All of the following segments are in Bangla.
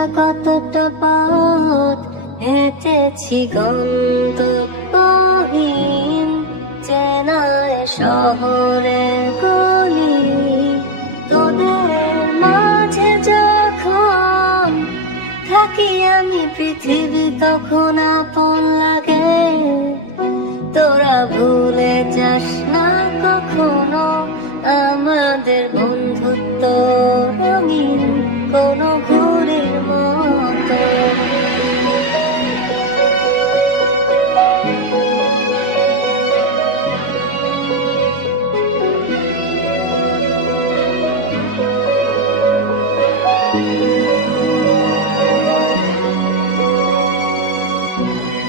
হাঁটা কতটা পথ হেঁটেছি গন্তব্যহীন চেনায় শহরের গলি। তোদের মাঝে যখন থাকি আমি পৃথিবী তখন আপন লাগে। তোরা ভুলে যাস না কখনো আমাদের বন্ধুত্ব রঙিন কোনো ঘুড়ির মতো।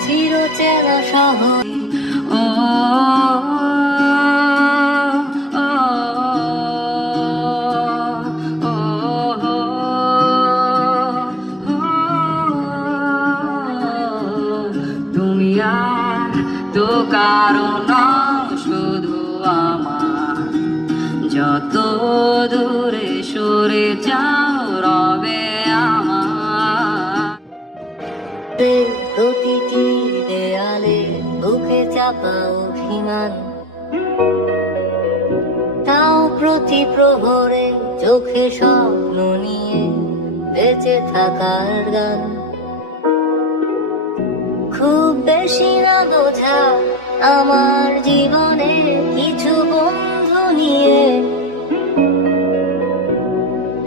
চিরচেনা শহর তুমি আর তো কারণ শুধু আমার, যত দূরে সরে যাও রবে আমার। প্রতিটি দেয়ালে বুকে চাপা অভিমান, তাও প্রতি প্রহরে চোখে স্বপ্ন নিয়ে বেঁচে থাকার গান। খুব বেশি না বোঝা আমার জীবনে কিছু বন্ধু নিয়ে,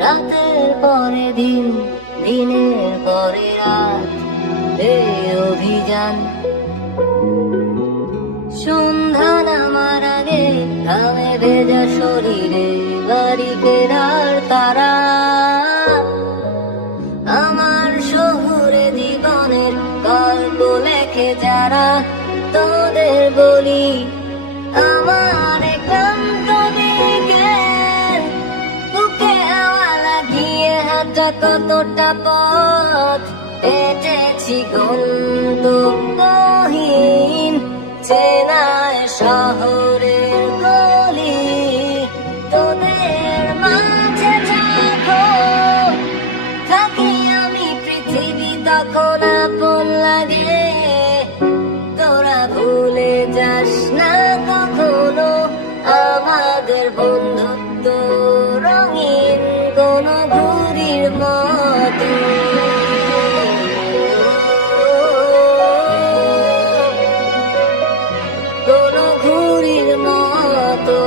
রাতের পরে দিন দিনের পরে রাত এই অভিযান। সন্ধ্যা নামার আগে ঘামে ভেজা শরীরে বাড়ি ফেরার তারা। আমার শহুরে জীবনের গল্প লেখে যারা, তোদের বলি আমার ক্লান্ত বিকেল বুকে হাওয়া লাগিয়ে হাঁটা কতটা পথ হেঁটেছি গন্তব্যহীন চেনায় শহরের গলি। তোদের মাঝে যখন থাকি আমি পৃথিবী তখন আপন লাগে। তোরা ভুলে যাস না কখনো আমাদের বন্ধুত্ব রঙিন কোনো ঘুড়ির মতো। কোনো ঘুড়ির মতো।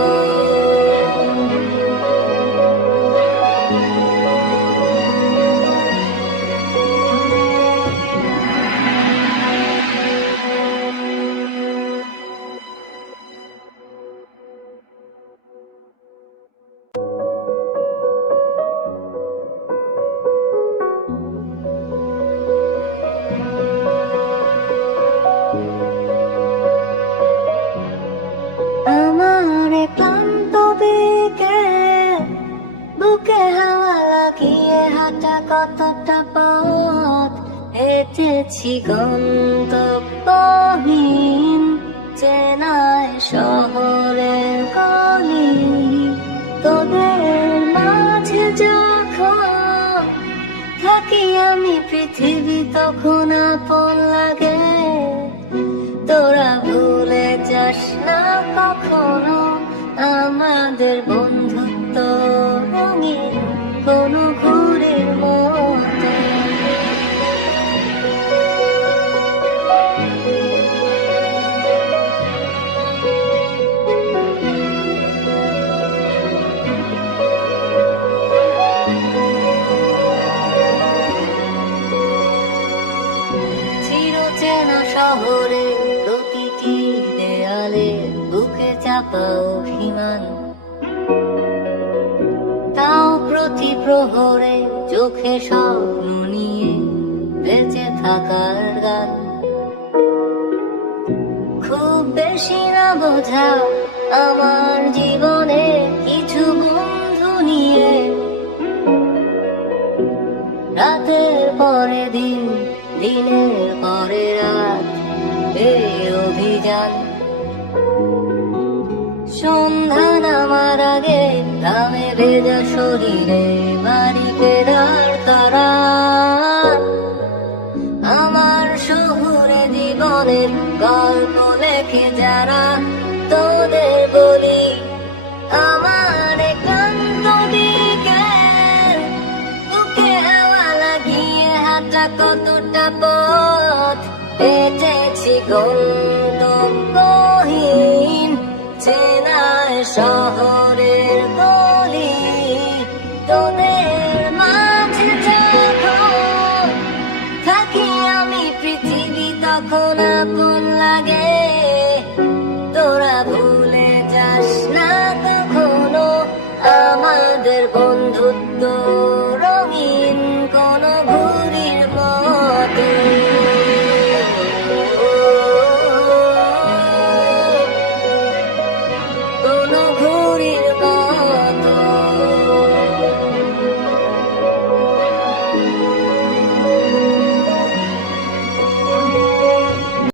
আমার ক্লান্ত বিকেল বুকে হাওয়া লাগিয়ে হাঁটা কতটা পথ হেঁটেছি গন্তব্যহীন চেনায় শহরের গলি। তোদের মাঝে যখন থাকি আমি পৃথিবী তখন আপন লাগে। তোরা ভুলে যাস না কখনো আমাদের বন্ধুত্ব রঙিন কোনো ঘুড়ির মতো। চিরচেনা শহরে প্রতিটি দেয়ালে বুকে চাপা অভিমান, তাও প্রতি প্রহরে চোখে স্বপ্ন নিয়ে বেঁচে থাকার গান। খুব বেশি না বোঝা আমার জীবনে কিছু বন্ধু নিয়ে, রাতের পরে দিন দিনের পরে রাত এই অভিযান। সন্ধ্যা নামার আগে ঘামে ভেজা শরীরে বাড়ি ফেরার তারা। সত্য রঙিন কোন ঘুড়ির মতো